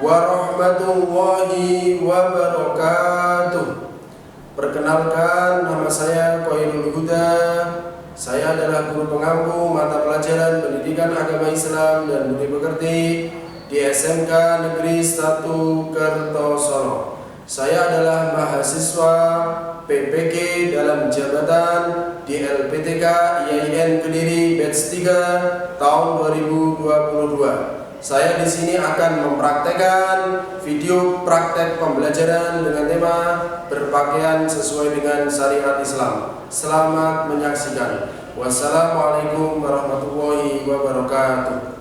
warahmatullahi wabarakatuh. Perkenalkan, nama saya Koirul Huda. Saya adalah guru pengampu mata pelajaran Pendidikan Agama Islam dan Budi Pekerti di SMK Negeri 1 Kertosono. Saya adalah mahasiswa PPG dalam jabatan di LPTK IAIN Kediri batch 3 tahun 2022. Saya di sini akan mempraktekkan video praktek pembelajaran dengan tema berpakaian sesuai dengan syariat Islam. Selamat menyaksikan. Wassalamualaikum warahmatullahi wabarakatuh.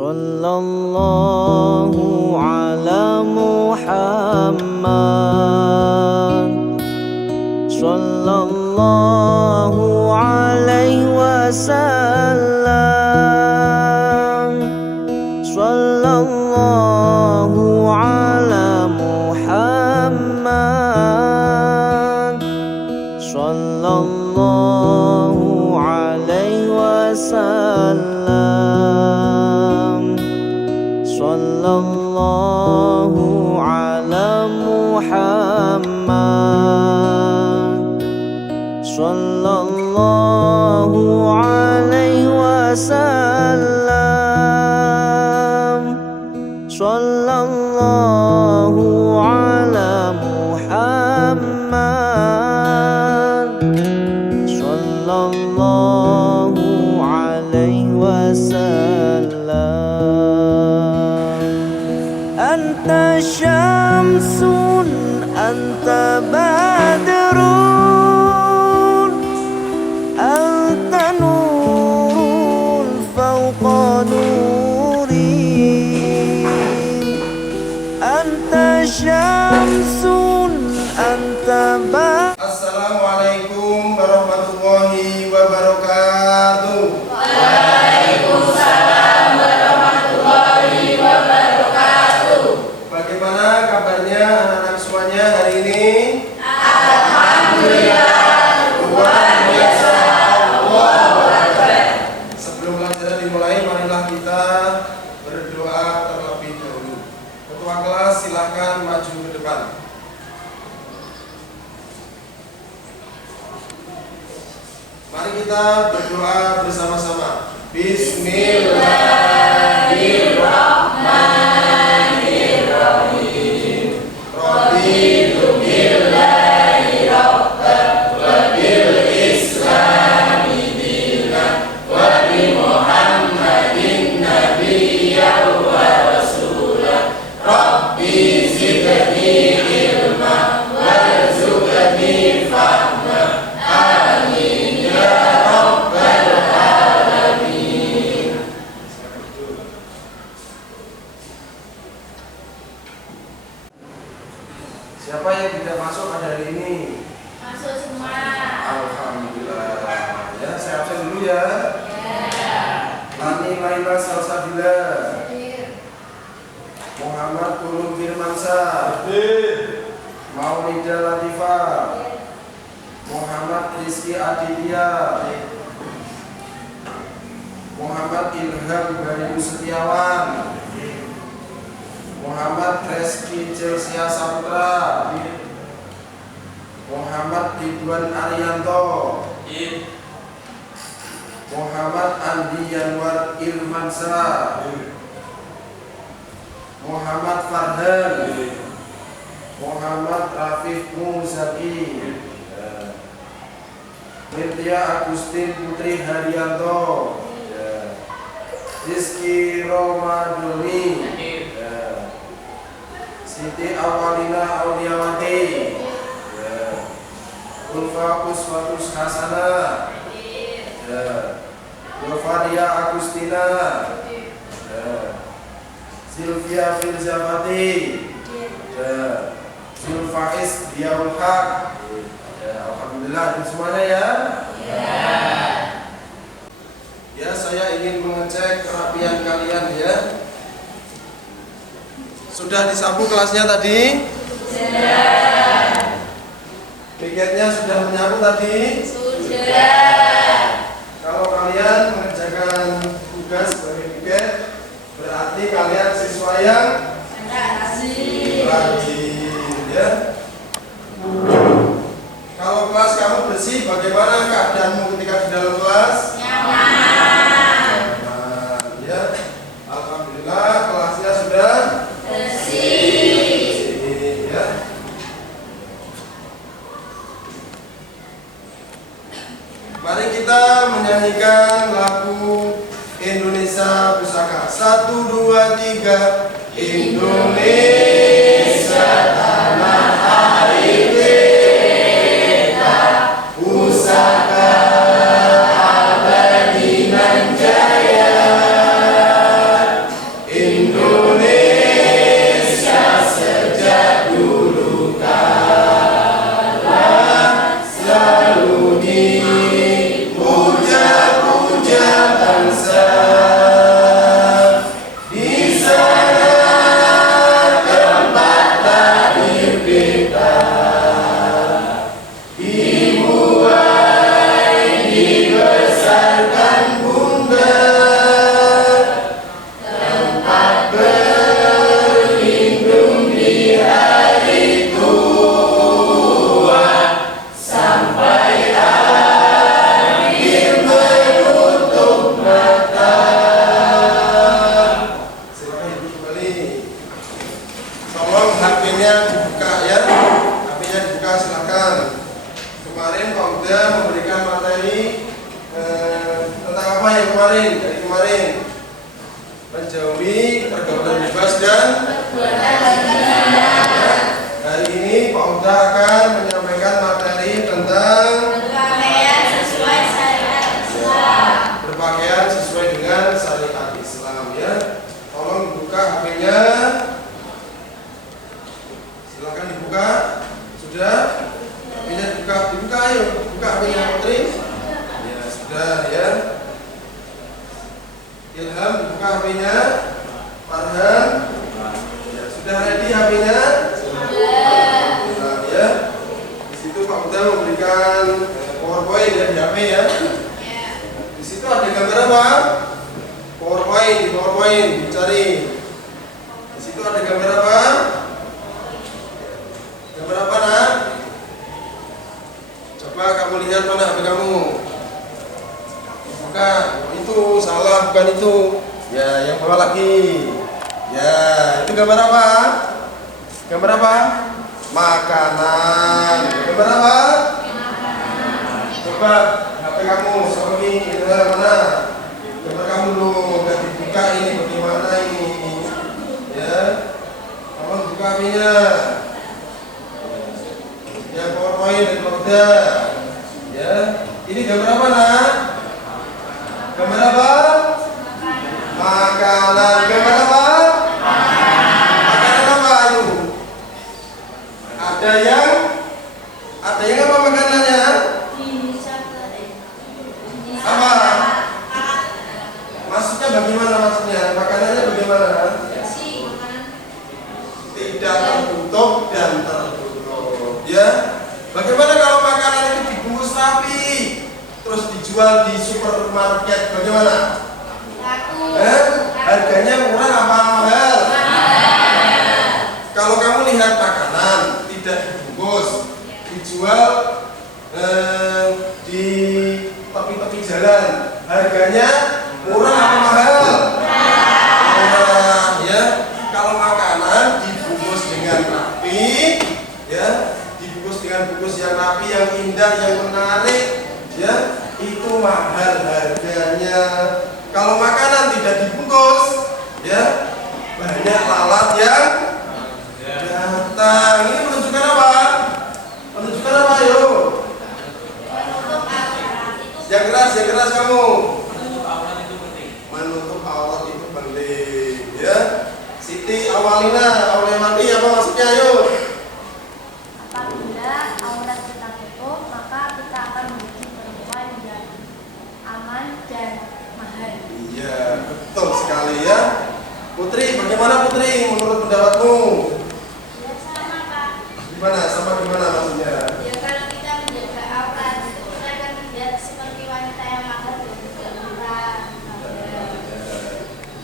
Sallallahu ala Muhammad Sallallahu alaihi wasallam Sallallahu ala Muhammad Sallallahu alaihi wasallam Sallallahu ala Muhammad Sallallahu alaihi wasallam Sallallahu ala Muhammad Sallallahu alaihi wasallam. Anta syamsun anta badrun anta nurun fawqa nuri anta syamsun anta badrun. Assalamualaikum warahmatullahi wabarakatuh. Waalaikumsalam warahmatullahi wabarakatuh. Bagaimana kabarnya anak-anak semuanya hari ini? Alhamdulillah, luar biasa. Allahu Akbar. Sebelum pelajaran dimulai, marilah kita berdoa terlebih dahulu. Ketua kelas silakan maju ke depan. Mari kita berdoa bersama-sama. Bismillahirrahmanirrahim. Raditu billahi rabban wa bil islami dinan wa bi Muhammadin nabiyyan wa rasulah. Rabbi zidni ilma warzuqni fahma. Amin ya rabbal alamin. Siapa yang tidak masuk pada hari ini? Masuk semua. Alhamdulillah. Ya, saya absen dulu ya. Ya. Lani Laila Salsabila, Muhammad Kulum Firmansyah, Maulida Latifah, Muhammad Rizky Aditya, Muhammad Ilham Baridu Setiawan, Muhammad Reski Celsia Saputra, Muhammad Ridwan Arianto, Muhammad Andi Yanwar Irmansyah, Muhammad Farhan, Muhammad Rafif Muzaki, Mirtia Agustin Putri Haryanto, Rizky Romadoni, Siti Awalina Auliawati, Ulfa Uswatus Hasanah, Novaria Agustina, Sylvia Firzafati, Zulfaiz Diaul Haq. Alhamdulillah, dan semuanya ya. Ya, saya ingin mengecek kerapian kalian ya. Sudah disapu kelasnya tadi? Sudah. Piketnya sudah menyapu tadi? Sudah. Kalau kalian mengerjakan tugas sebagai piket, berarti kalian siswa yang Cerdas. rajin ya. Kalau kelas kamu bersih, bagaimana keadaanmu ketika di dalam kelas? Nyaman. Nyaman ya. Alhamdulillah kelasnya sudah Bersih. ya. Mari kita menyanyikan lagu Indonesia Pusaka. 1, 2, 3. Indonesia tanah air kita, pusaka abadi nan jaya. Indonesia sejak dulu kala selalu dipuja-puja bangsa. Di sana tempat lahir kita, dibuai dibesarkan bunda, tempat berlindung di hari tua, sampai akhir menutup mata. Silakan ibu kembali. Tolong HP-nya dibuka ya. HP-nya dibuka silakan. Kemarin Pak Uda memberikan materi tentang apa ya kemarin? Dari kemarin menjauhi pergaulan bebas dan hari ini Pak Uda akan menyampaikan materi tentang Berpakaian sesuai syariat Islam. berpakaian sesuai dengan syariat Islam ya. Tolong dibuka HP-nya. Silakan dibuka. Sudah? HP-nya dibuka ayo. Buka HP-nya Putri. Ya, sudah ya. Ilham dibuka HP-nya. Farhan. Ya, sudah ready HP-nya? Sudah ya. Di situ Pak Uda memberikan PowerPoint ya di HP ya. Di situ ada gambar apa? PowerPoint, di PowerPoint dicari. Di situ ada gambar apa? Gambar apa nak? Coba kamu lihat mana HP kamu? Bukan, itu salah, bukan itu. Ya, yang bawah lagi. Ya, itu gambar apa? Gambar apa? Makanan. Gambar apa? Coba HP kamu, Sofi, gambar mana? Gambar kamu dulu, udah dibuka ini bagaimana ini? Ya, kamu buka HP-nya. Yang PowerPoint dari Bagda. Ya, ini gambar apa nak? Gambar apa? Makanan. Gambar apa? Makanan apa itu? Ada yang apa makanannya? Apa? Maksudnya bagaimana maksudnya? Makanannya bagaimana? Tidak tertutup dan tertutup. Ya. Bagaimana kalau makanan itu dibungkus rapi, terus dijual di supermarket? Bagaimana? Harganya murah apa mahal? Kalau kamu lihat makanan tidak dibungkus, dijual di tepi-tepi jalan, harganya murah apa mahal? Murah ya. Kalau makanan dibungkus dengan rapi, ya, dibungkus dengan bungkus yang rapi, yang indah, yang menarik, ya, itu mahal harganya. Kalau makanan tidak dibungkus, ya, banyak lalat yang datang. Ini menunjukkan apa? Menunjukkan apa, yuk? Yang keras kamu. Menutup aurat itu penting, ya. Siti awalina, mati apa maksudnya, yuk? Apabila aurat kita tutup, maka kita akan menjadi perempuan yang aman dan mahal. Iya, betul sekali ya. Putri, bagaimana Putri menurut pendapatmu? Ya sama Pak. Gimana? Sama gimana maksudnya? Ya kalau kita menjaga aurat, kita akan terlihat seperti wanita yang mahal dan juga murah.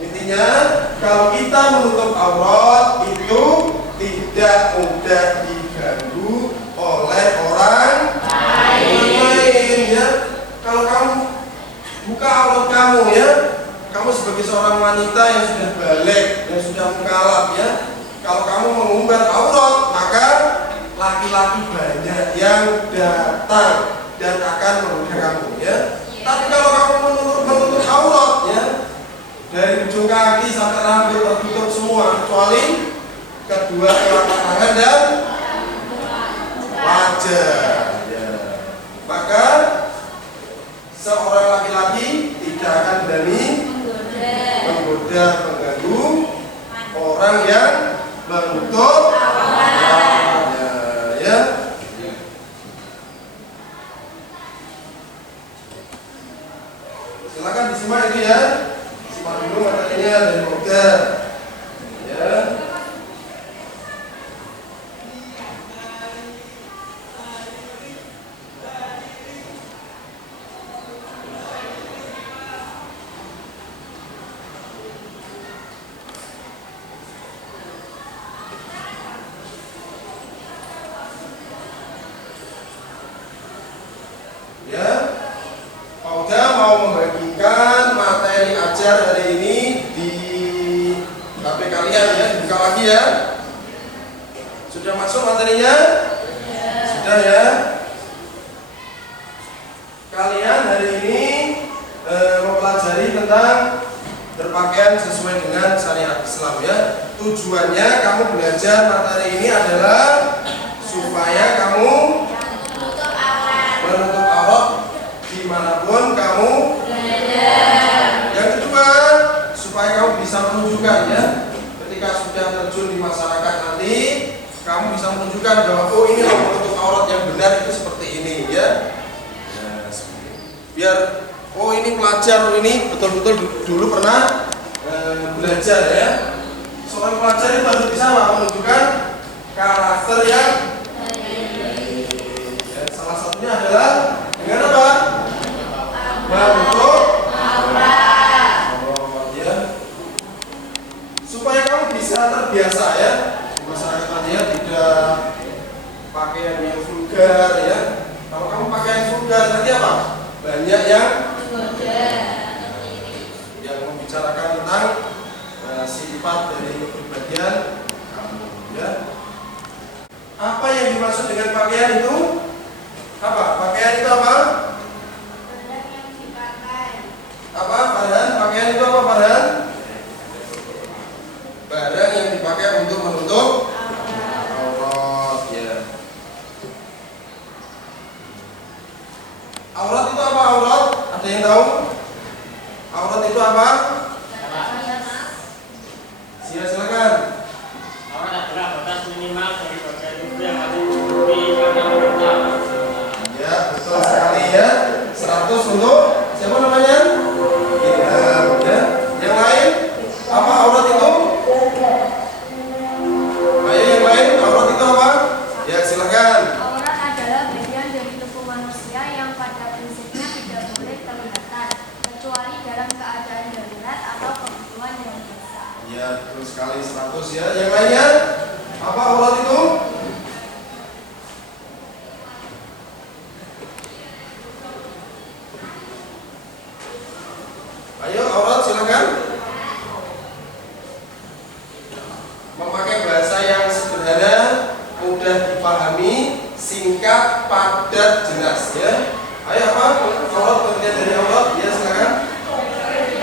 Intinya, kalau kita menutup aurat itu tidak mudah diganggu oleh orang lain ya. Kalau kamu buka aurat kamu ya, kamu sebagai seorang wanita yang sudah balik, yang sudah mukallaf ya, kalau kamu mengumbar aurat, maka laki-laki banyak yang datang dan akan menggoda kamu ya. Tapi kalau kamu menutup aurat ya, dari ujung kaki sampai rambut tertutup semua kecuali kedua telapak tangan dan wajah ya, maka seorang laki-laki tidak akan berani menggoda, mengganggu orang yang menutup auratnya ya. Silakan disimak itu ya. Simak dulu materinya dari Bogda ya. Ya, Pauda mau membagikan materi ajar hari ini di HP kalian ya, dibuka lagi ya. Sudah masuk materinya? Sudah ya. Kalian hari ini mempelajari tentang berpakaian sesuai dengan syariat Islam ya. Tujuannya kamu belajar materi ini adalah supaya kamu menutup aurat dimanapun kamu belajar. Yang kedua, supaya kamu bisa menunjukkan ya, ketika sudah terjun di masyarakat nanti, kamu bisa menunjukkan bahwa oh ini loh menutup aurat yang benar itu seperti ini ya. Biar oh ini pelajar, oh ini betul-betul dulu pernah belajar ya. Seorang pelajar itu harus bisa menunjukkan karakter yang salah satunya adalah dengan apa? Menutup aurat ya. Supaya kamu bisa terbiasa ya di masyarakat nanti ya, tidak pakaian yang vulgar ya. Kalau kamu pakaian vulgar nanti apa? Banyak yang membicarakan tentang sifat dari kepribadian kamu ya. Apa yang dimaksud dengan pakaian itu? Apa? Pakaian itu apa? Barang yang dipakai. Apa Farhan? Pakaian itu apa Farhan? Barang yang dipakai untuk menutup aurat ya. Aurat itu apa aurat? Ada yang tahu? Aurat itu apa? Silakan. Aurat adalah batas minimal dari bagian tubuh yang wajib ditutupi karena auratnya. Ya, betul sekali ya. 100 untuk siapa namanya? Ilham ya. Yang lain? Apa aurat itu? Ayo yang lain, aurat itu apa? Ya, silakan. Aurat adalah bagian dari tubuh manusia yang pada prinsipnya tidak boleh kelihatan kecuali dalam keadaan darurat atau kebutuhan yang biasa. Ya, betul sekali 100 ya. Yang lainnya? Apa aurat itu? Ayo aurat silakan. Memakai bahasa yang sederhana, mudah dipahami, singkat, padat, jelas ya. Ayo apa? Aurat pengertian dari aurat? Ya silakan.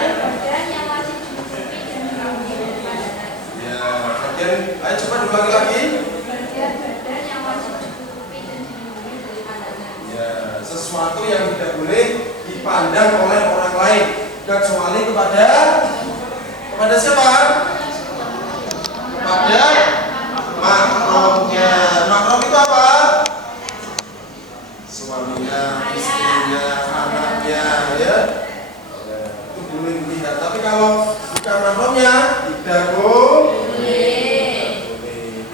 Badan yang wajib ditutupi dan dilindungi dari pandangan. Ya, bagian. Ayo coba diulangi lagi. Bagian badan yang wajib ditutupi dan dilindungi dari pandangan. Ya, sesuatu yang tidak boleh dipandang oleh orang lain kecuali kepada siapa? Kepada mahramnya. Mahram itu apa? Suaminya, istrinya, anaknya ya. Itu boleh dilihat. Tapi kalau bukan mahramnya tidak boleh.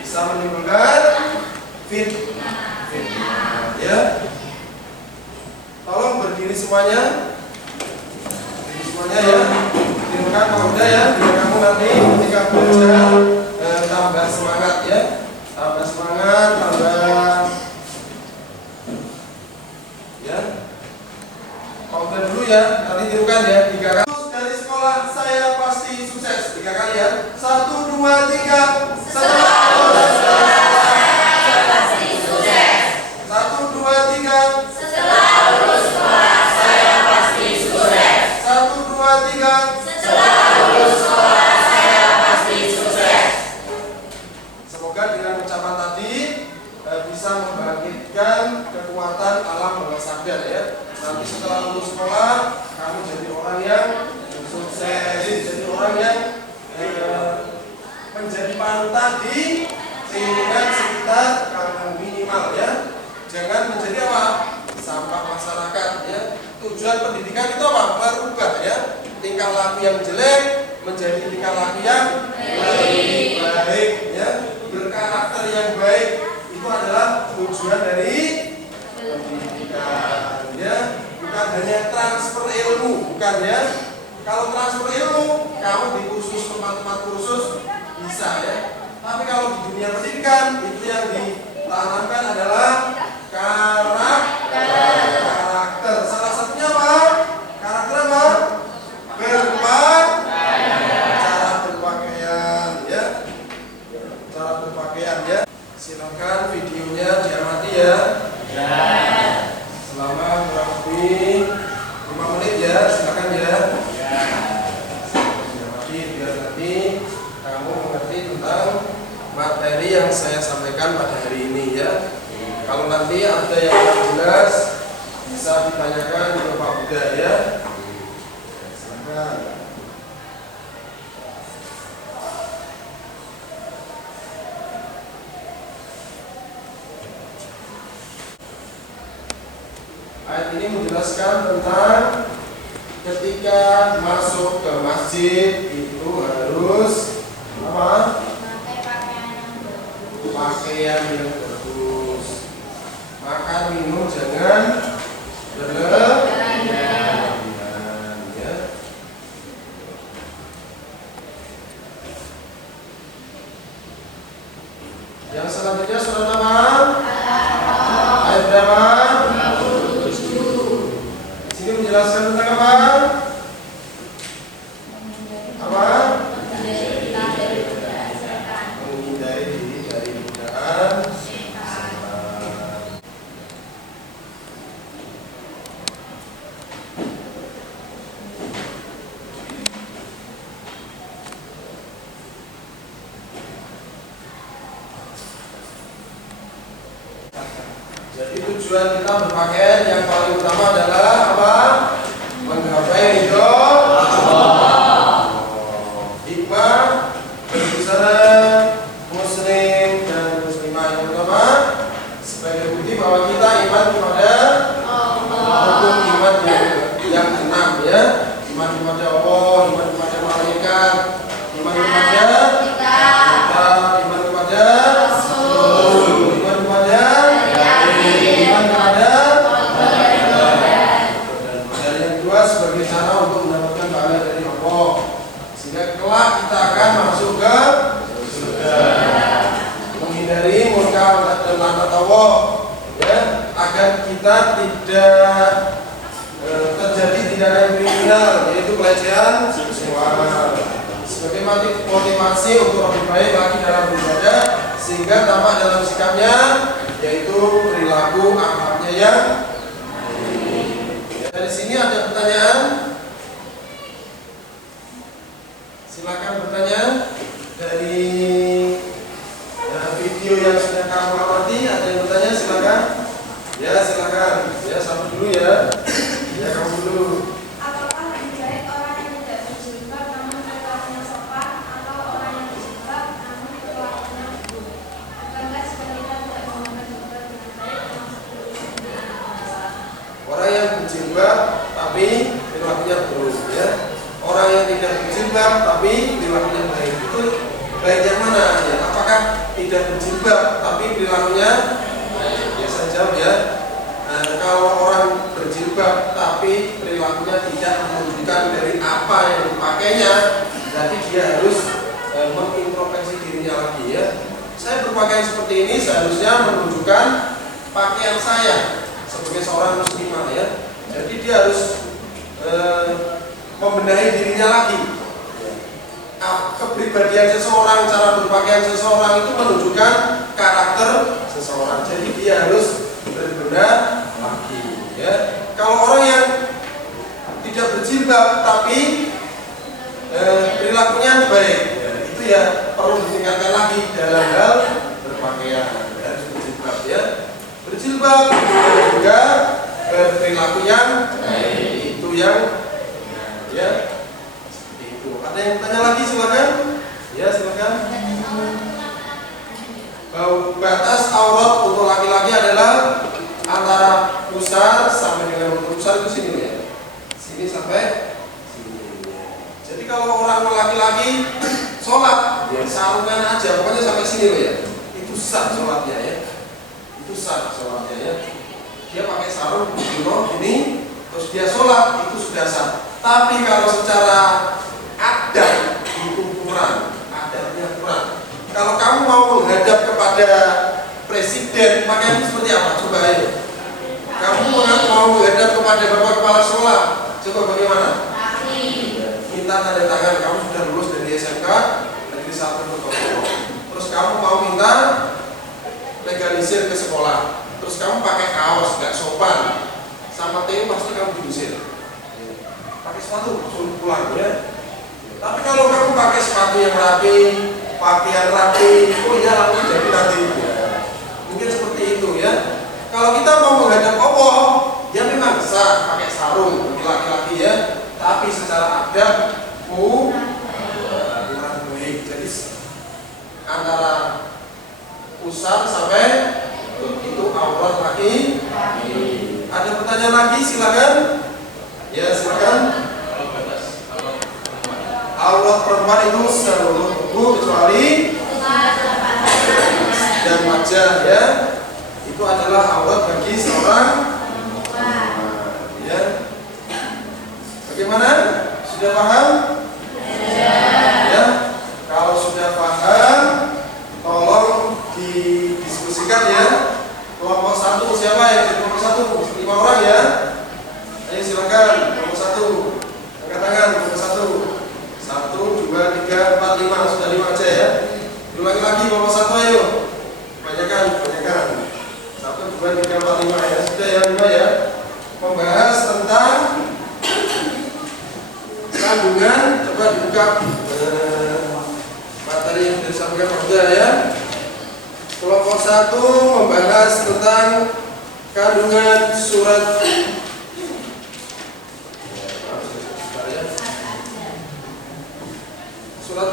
Bisa menimbulkan fitnah ya. Tolong berdiri semuanya. Semuanya ya, dirikan Pauda ya, biar kamu nanti ketika belajar tambah semangat ya, tambah juga dengan ucapan tadi bisa membangkitkan kekuatan alam bawah sadar ya. Nanti setelah lulus sekolah kamu jadi orang yang sukses, jadi orang yang menjadi panutan di lingkungan sekitar kamu minimal ya. Jangan menjadi apa? Sampah masyarakat ya. Tujuan pendidikan itu apa? Merubah ya tingkah laku yang jelek menjadi tingkah laku yang lebih baik ya. Berkarakter yang baik itu adalah tujuan dari pendidikan ya. Bukan hanya transfer ilmu, bukan ya. Kalau transfer ilmu kamu di kursus tempat-tempat kursus bisa ya. Tapi kalau di dunia pendidikan itu yang ditanamkan adalah karakter. Salah satunya apa? Karakter apa? Cara berpakaian ya. Cara berpakaian ya. Silakan videonya diamati ya. Selama kurang lebih 5 menit ya. Silakan ya. Diamati biar nanti kamu mengerti tentang materi yang saya sampaikan pada hari ini ya. Kalau nanti ada yang kurang jelas bisa ditanyakan ke Pak Buddha ya. Silakan. Ayat ini menjelaskan tentang ketika masuk ke masjid itu harus apa? Pakaian yang bagus. Makan minum jangan berlebihan ya. Yang selanjutnya surat apa? Ayat berapa? Sini menjelaskan tentang apa? Apa? Menghindari diri dari godaan setan. Jadi tujuan kita berpakaian yang paling utama adalah apa? Menggapai ridho Allah. Hikmah berbusana muslim dan muslimah yang pertama sebagai bukti bahwa kita iman kepada rukun iman yang enam ya. Iman kepada Allah, iman kepada malaikat, iman kepada kita, iman kepada Rasul, iman kepada iman kepada dan yang kedua sebagai cara untuk mendapatkan pahala dari Allah sehingga kelak kita akan masuk ke surga. Menghindari murka dan laknat Allah ya, agar kita tidak terjadi tindakan kriminal yaitu pelecehan seksual sebagai motivasi untuk lebih baik lagi dalam beribadah sehingga tampak dalam sikapnya yaitu perilaku akhlaknya yang dari sini ada pertanyaan? Silakan bertanya dari video yang sudah kamu amati. Ada yang bertanya? Silakan. Ya silakan. Ya satu dulu ya. Ya kamu dulu. Apakah lebih baik orang yang tidak berjilbab namun perilakunya sopan atau orang yang berjilbab namun perilakunya buruk? Bukankah sebagai kita tidak menggunakan jilbab dengan baik termasuk Orang yang berjilbab tapi perilakunya buruk ya. Orang yang tidak berjilbab tapi perilakunya baik itu baik yang mana ya? Apakah tidak berjilbab tapi perilakunya baik? Ya saya jawab ya. Nah, kalau orang berjilbab tapi perilakunya tidak menunjukkan dari apa yang dipakainya, berarti dia harus mengintrospeksi dirinya lagi ya. Saya berpakaian seperti ini seharusnya menunjukkan pakaian saya sebagai seorang muslimah ya. Jadi dia harus membenahi dirinya lagi. Kepribadian seseorang, cara berpakaian seseorang itu menunjukkan karakter seseorang. Jadi dia harus berbenah lagi ya. Kalau orang yang tidak berjilbab tapi perilakunya baik ya, itu ya perlu ditingkatkan lagi dalam hal berjilbab dan juga berperilaku yang baik. Itu yang ya seperti itu. Ada yang tanya lagi silakan. Ya silakan. Batas aurat untuk laki-laki adalah antara pusar sampai dengan lutut. Pusar itu sini ya. Sini sampai sini. Jadi kalau orang laki-laki sholat, ya sarungan aja, pokoknya sampai sini loh ya. Itu sah sholatnya ya. Itu sah sholatnya ya. Dia pakai sarung ini, terus dia sholat, itu sudah sah. Tapi kalau secara adat itu kurang, adatnya kurang. Kalau kamu mau menghadap kepada presiden, pakaian seperti apa? Coba ayo. Kamu mau menghadap kepada bapak kepala sekolah, coba bagaimana? Minta tanda tangan, kamu sudah lulus dari SMK Negeri 1 Purwokerto. Terus kamu mau minta legalisir ke sekolah. Terus kamu pakai kaos, nggak sopan, sama Theo pasti kamu diusir. Pakai sepatu, suruh pulang ya. Tapi kalau kamu pakai sepatu yang rapi, pakaian rapi, oh ya langsung jadi nanti. Mungkin seperti itu ya. Kalau kita mau menghadap Allah, ya memang sah pakai sarung bagi laki-laki ya. Tapi secara adab kurang baik. Jadi antara pusar sampai itu aurat laki. Ada pertanyaan lagi silakan. Ya silakan. Aurat perempuan itu seluruh tubuh kecuali dan wajah ya. Itu adalah aurat bagi seorang ya. Bagaimana? Sudah paham? Ya. Kalau sudah paham, tolong didiskusikan ya. Kelompok 1 siapa ya? Kelompok 1 5 orang ya. Ayo silakan. Kelompok 1. Angkat tangan. Kelompok 1. 1, 2, 3, 4, 5. Sudah 5 aja ya. Ulangi lagi kelompok 1 ayo. Banyakan. 1, 2, 3, 4, 5 ya. Sudah ya 5 ya. Membahas tentang kandungan. Coba dibuka materi yang sudah disampaikan Pak ya. Kelompok 1 membahas tentang kandungan surat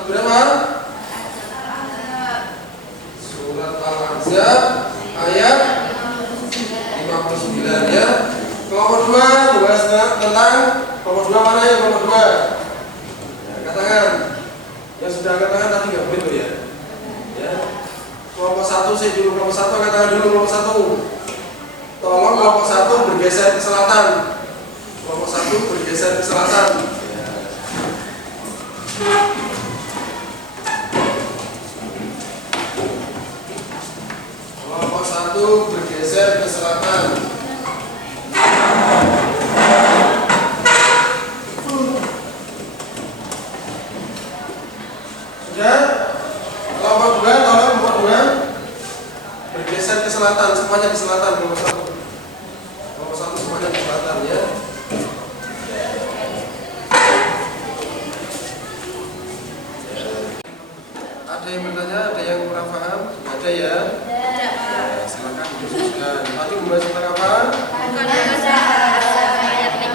berapa? Surat Al-Ahzab ayat 59 ya. Kelompok 2 membahas tentang kelompok 2 mana ya kelompok 2? Angkat tangan. Yang sudah angkat tangan tadi nggak boleh ya. Ya. Kelompok 1 saya dulu kelompok 1 angkat tangan dulu kelompok 1. Tolong kelompok 1 bergeser ke selatan. Kelompok 1 bergeser ke selatan. Kelompok 1 bergeser ke selatan. Sudah? Kelompok 2, tolong kelompok 2 bergeser ke selatan, semuanya di selatan kelompok 1. Kelompok 1 semuanya di selatan ya. Ada yang bertanya, ada yang kurang paham? Ada ya? Silakan didiskusikan. Tadi membahas tentang apa? Ayat 59.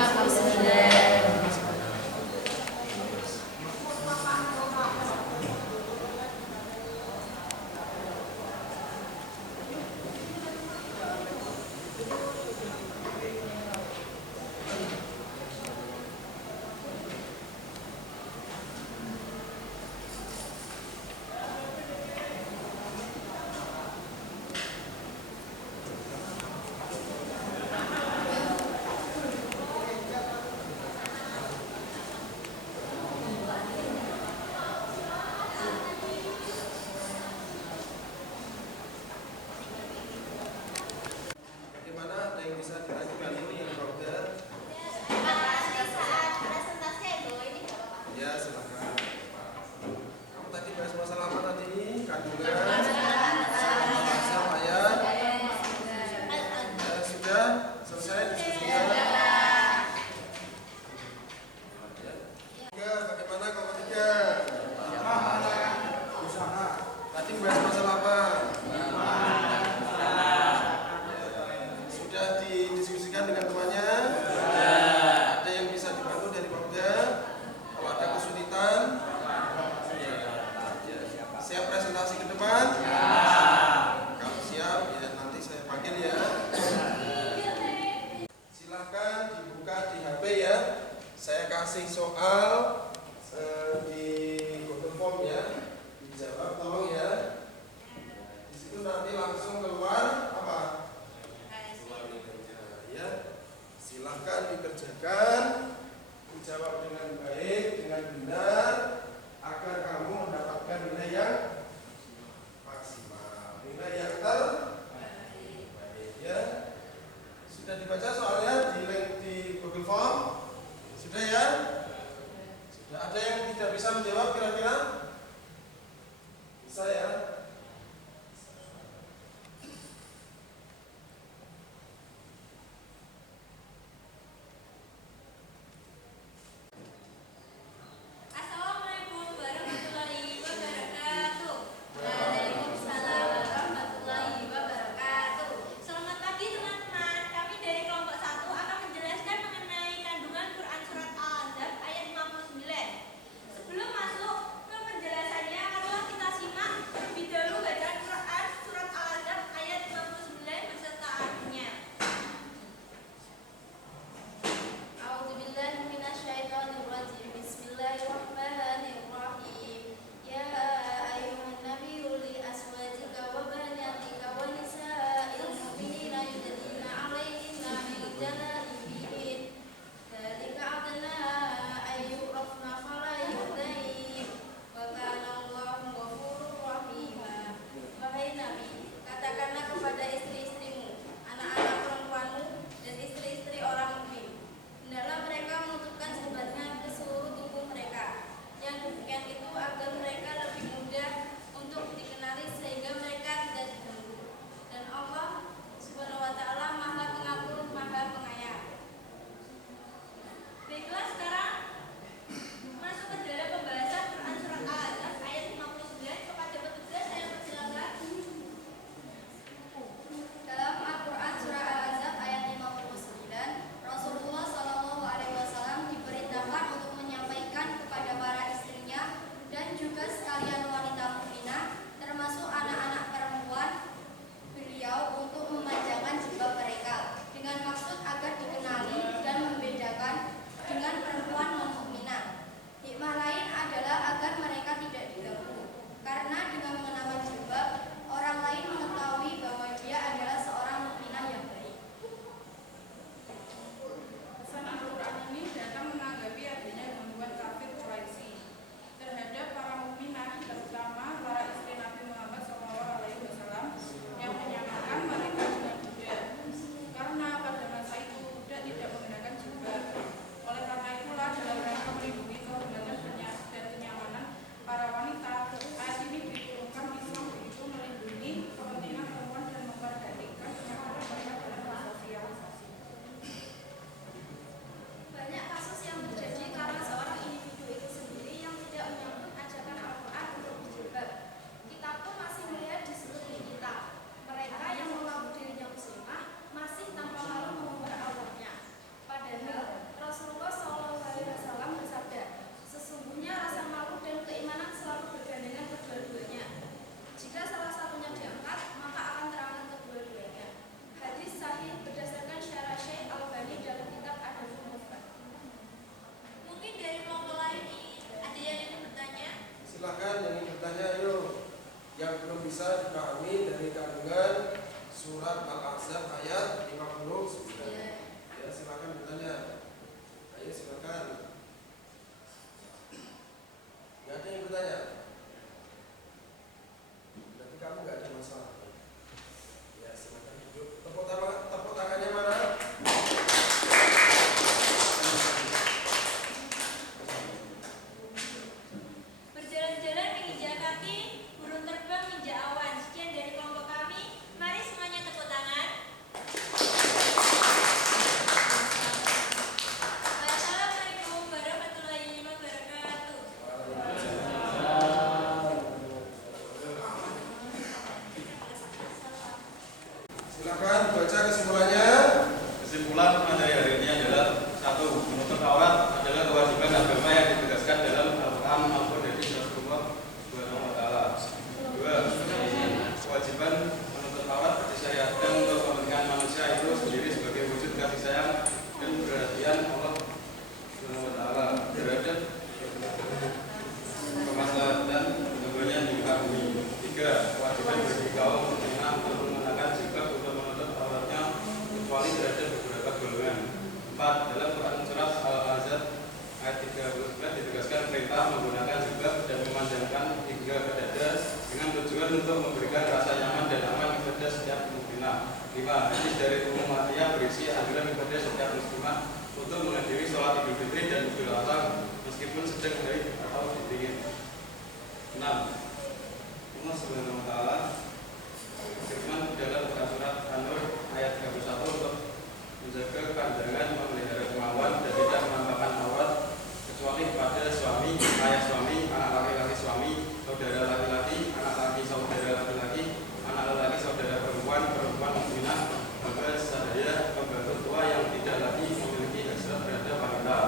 surat Al-Ahzab ayat 59. Ya, silakan bertanya. Ayo silakan. Nggak ada yang bertanya. Berarti kamu nggak ada masalah. Ya, silakan duduk. Tepuk tangannya mana? Berjalan-jalan menginjak kaki, burung terbang menginjak awan. Sekian dari kelompok kami. Mari semuanya tepuk tangan. Assalamualaikum warahmatullahi wabarakatuh. Silakan baca kesimpulannya. Kesimpulan materi hari ini adalah: 1. Menutup aurat adalah kewajiban agama yang ditegaskan dalam Al-Quran maupun dari Rasulullah SAW. 2. Kewajiban menutup aurat disyariatkan untuk kepentingan manusia itu sendiri sebagai wujud kasih sayang dan perhatian Allah SWT terhadap kemaslahatan hambanya di muka bumi. 3. Kewajiban bagi kaum muslimah untuk mengenakan jilbab untuk menutup auratnya kecuali terhadap beberapa golongan. 4. Dalam Quran surat Al-Ahzab ayat 39 ditegaskan perintah menggunakan jilbab dan memanjangkan hingga ke dada dengan tujuan untuk memberikan rasa nyaman dan aman kepada setiap muslimah. 5. Hadis dari Ummu Atiyah berisi anjuran kepada setiap muslimah untuk menghadiri sholat Idul Fitri dan Idul Adha meskipun sedang haid atau dingin. 6. Allah Subhanahu wa taala firman dalam surat An-Nur ayat 31 untuk menjaga pandangan, memelihara kemauan dan tidak menampakkan aurat kecuali kepada suami, ayah suami, anak laki-laki suami, saudara laki-laki, anak laki saudara laki-laki, anak laki saudara perempuan muslimah, hamba sahaya, pembantu tua yang tidak lagi memiliki hasrat terhadap wanita.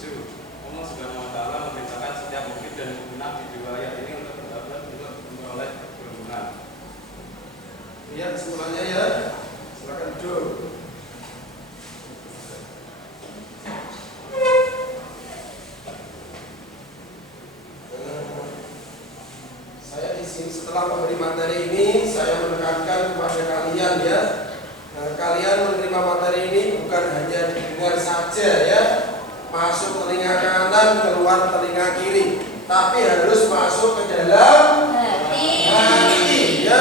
7. Allah Subhanahu wa taala memerintahkan setiap mukmin dan mukminah di dua ayat ini untuk bertobat untuk memperoleh perlindungan. Lihat kesimpulannya ya. Silakan duduk. Saya di sini setelah memberi materi ini, saya menekankan kepada kalian ya. Kalian menerima materi ini bukan hanya didengar saja ya, masuk telinga kanan, keluar telinga kiri, tapi harus masuk ke dalam hati ya.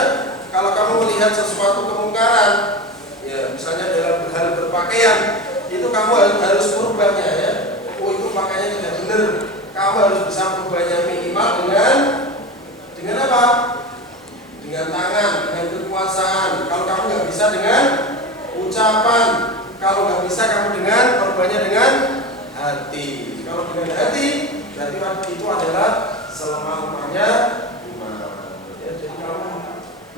Kalau kamu melihat sesuatu kemungkaran, ya misalnya dalam hal berpakaian, itu kamu harus merubahnya ya. Oh itu pakaiannya tidak benar, kamu harus bisa merubahnya minimal dengan apa? Dengan tangan, dengan kekuasaan. Kalau kamu nggak bisa dengan ucapan, kalau nggak bisa kamu dengan merubahnya dengan hati. Kalau dengan hati, berarti itu adalah selemah-lemahnya iman. Ya, jadi kamu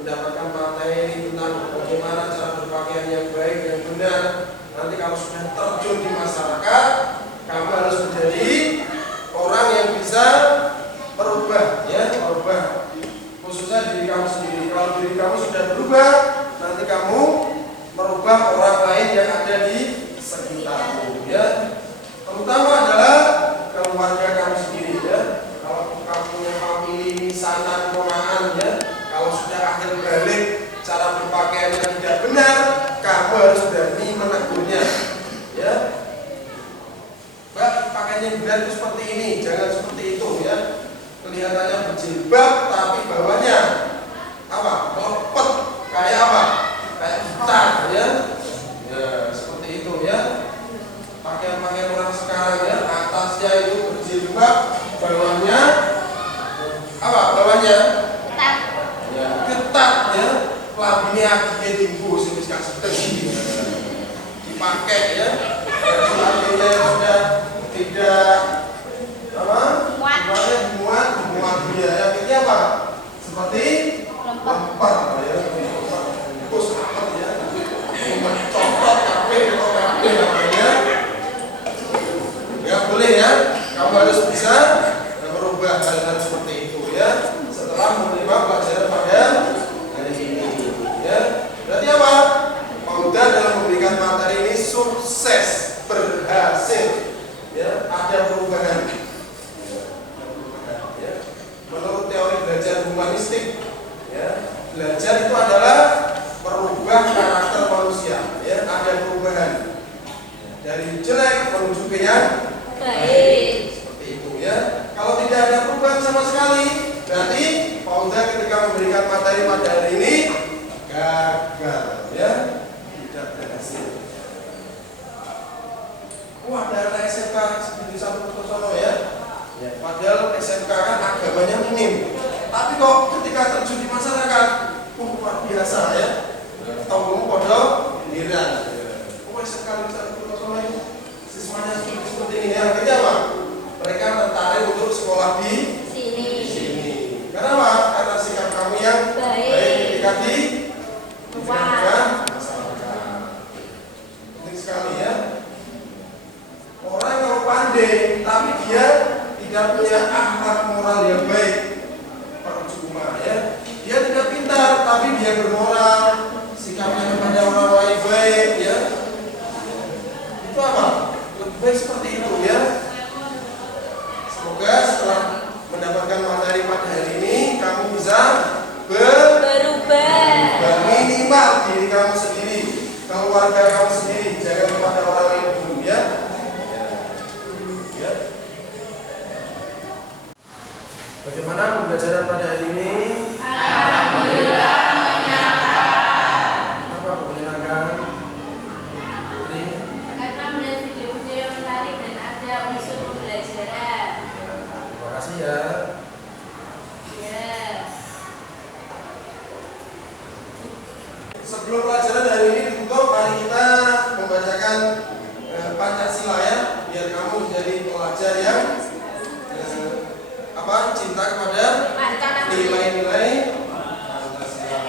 mendapatkan materi tentang bagaimana cara berpakaian yang baik dan benar. Nanti kalau sudah terjun di masyarakat, kamu harus menjadi orang yang bisa merubah, ya, merubah khususnya diri kamu sendiri. Kalau diri kamu sudah berubah, nanti kamu merubah orang lain yang ada di sekitarmu, ya. Terutama adalah keluarga kamu sendiri, ya. Kalau kamu punya famili misanan, ponakan, ya. Kalau sudah akhir balik, cara berpakaian yang tidak benar, kamu harus berani menegurnya, ya. Mbak, pakaian yang benar itu seperti ini, jangan seperti itu, ya. Kelihatannya berjilbab, tapi bawahnya apa? Melepet, kayak apa? Kayak gitar, ya. Ya, seperti itu, ya. Pakaian-pakaian orang sekarang, ya, atasnya itu berjilbab, bawahnya apa? Bawahnya ya, ketat, ya. Klambinya akhirnya tinggu, sini kasih tinggi, dipakai, ya. Klambinya sudah tidak apa? Muat dia. Akhirnya apa? Seperti lempar, ya. Bungkus apa, ya. Coklat, kafe, namanya. Nggak boleh, ya. Kamu harus bisa merubah hal-hal seperti itu, ya. Setelah menerima pelajaran pada hari ini, ya. Berarti apa? Pauda dalam memberikan materi ini sukses, berhasil, ya. Ada perubahan, ya. Menurut teori belajar humanistik, ya, belajar itu adalah di masyarakat. Penting sekali ya. Orang kalau pandai tapi dia tidak punya akhlak moral yang baik, percuma ya. Dia tidak pintar tapi dia bermoral, sikapnya kepada orang lain baik ya. Itu apa? Lebih baik seperti itu ya. Semoga setelah mendapatkan materi pada hari ini kamu bisa berubah. Minimal diri kamu sendiri, keluarga kamu sendiri, jangan kepada orang lain dulu ya. Ya. Bagaimana pembelajaran pada hari ini? Alhamdulillah menyenangkan. Apa menyenangkan? Karena melihat video-video yang menarik dan ada unsur pembelajaran. Terima kasih ya. Sebelum pelajaran hari ini ditutup, mari kita membacakan Pancasila ya, biar kamu menjadi pelajar yang cinta kepada nilai-nilai Pancasila.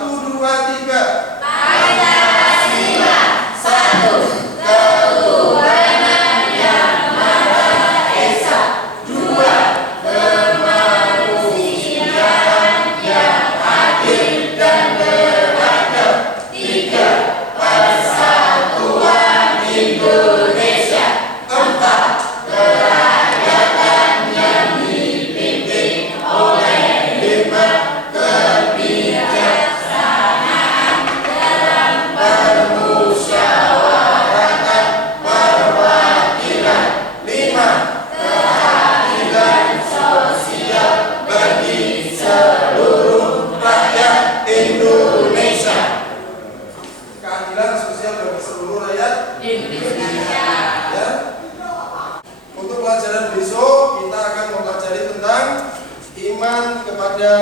1, 2, 3. Pancasila, satu, ketuhanan yang Maha Esa. 2, kemanusiaan yang adil dan beradab. 3, persatuan Indonesia. 4, kerakyatan yang dipimpin oleh hikmat kebijaksanaan dalam permusyawaratan perwakilan. 5, keadilan sosial bagi seluruh rakyat Indonesia. Keadilan sosial bagi seluruh rakyat Indonesia. Ya. Untuk pelajaran besok kita akan mempelajari tentang iman kepada